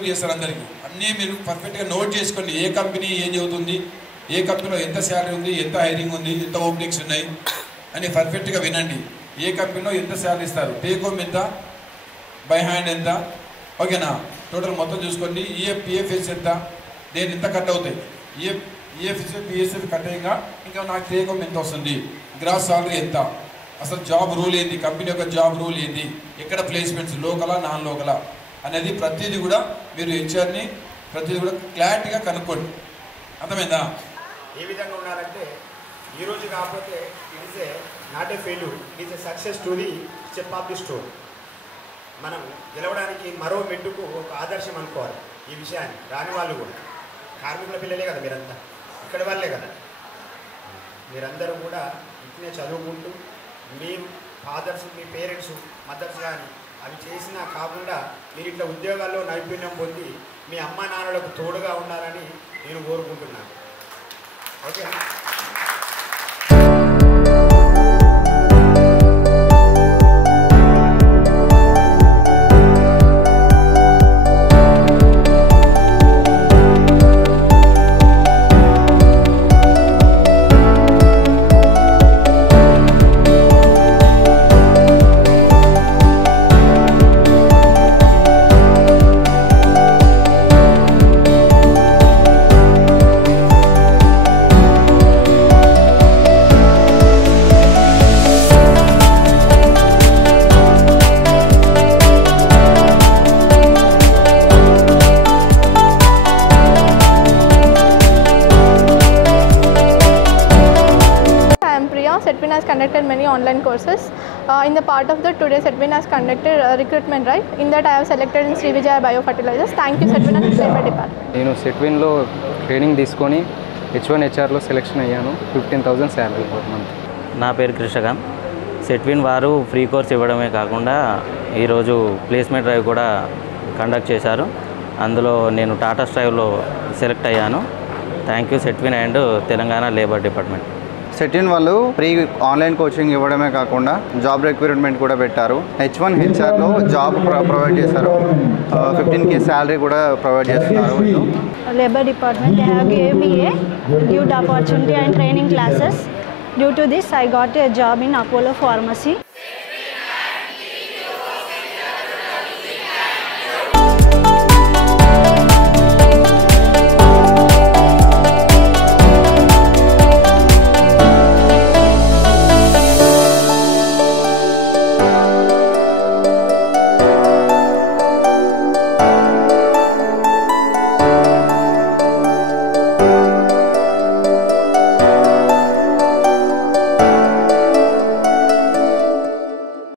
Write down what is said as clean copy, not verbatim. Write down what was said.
Explain చేస్తారు అందరికీ. అన్నీ మీరు పర్ఫెక్ట్గా నోట్ చేసుకోండి. ఏ కంపెనీ ఏం చదువుతుంది, ఏ కంపెనీలో ఎంత శాలరీ ఉంది, ఎంత హైరింగ్ ఉంది, ఎంత ఓపెనింగ్స్ ఉన్నాయి అని పర్ఫెక్ట్గా వినండి. ఏ కంపెనీలో ఎంత శాలరీ ఇస్తారు, టేక్ హోమ్ ఎంత, బై హ్యాండ్ ఎంత, ఓకేనా? టోటల్ మొత్తం చూసుకోండి. పిఎఫ్ఎస్ ఎంత, దేని ఎంత కట్ అవుతాయి, ఈఎఫ్ఎస్ పిఎస్ఎఫ్ కట్ అయ్యగా ఇంకా నాకు టేక్ హోమ్ ఎంత వస్తుంది, గ్రాస్ సాలరీ ఎంత, అసలు జాబ్ రూల్ ఏంది, కంపెనీ యొక్క జాబ్ రూల్ ఏంది, ఎక్కడ ప్లేస్మెంట్స్, లోకలా నాన్ లోకలా అనేది ప్రతిదీ కూడా మీరు హెచ్ఆర్ని ప్రతిదీ కూడా క్లారిటీగా కనుక్కోండి. అర్థమైందా? ఏ విధంగా ఉండాలంటే ఈరోజు కాకపోతే it is a not a failure, it is a success story, step of the story. మనం గెలవడానికి మరో మెట్టుకు ఒక ఆదర్శం అనుకోవాలి ఈ విషయాన్ని. రాని వాళ్ళు కూడా కార్మికుల పిల్లలే కదా మీరంతా, ఇక్కడ వాళ్ళే కదా. మీరందరూ కూడా ఇట్నే చదువుకుంటూ మీ ఫాదర్స్, మీ పేరెంట్స్, మదర్స్ కానీ అవి చేసినా కాకుండా మీరు ఇట్లా ఉద్యోగాల్లో నైపుణ్యం పొంది మీ అమ్మా నాన్నలకు తోడుగా ఉండాలని నేను కోరుకుంటున్నాను. Okay. SETWIN has conducted many online courses. In the part of the today SETWIN has conducted recruitment drive. In that I have selected in Srivijaya Biofertilizers. Thank you SETWIN and Labor Department. నేను SETWINలో training తీసుకొని H1 HRలో selection అయ్యాను. 15,000 salary per month. నా పేరు Krishnakanth. SETWIN వారు free course ఇవ్వడమే కాకుండా ఈరోజు placement drive కూడా కండక్ట్ చేశారు. అందులో నేను టాటా స్ట్రైవ్లో సెలెక్ట్ అయ్యాను. Thank you SETWIN and Telangana labour department. SETWIN వాళ్ళు ఫ్రీ ఆన్లైన్ కోచింగ్ ఇవ్వడమే కాకుండా జాబ్ రిక్రూట్మెంట్ కూడా పెట్టారు. H1 HRలో జాబ్ ప్రొవైడ్ చేశారు. 15K శాలరీ కూడా ప్రొవైడ్ చేస్తున్నారు. Labor department, they have gave me a good opportunity and training classes. Due to this, I got a job in Apollo Pharmacy.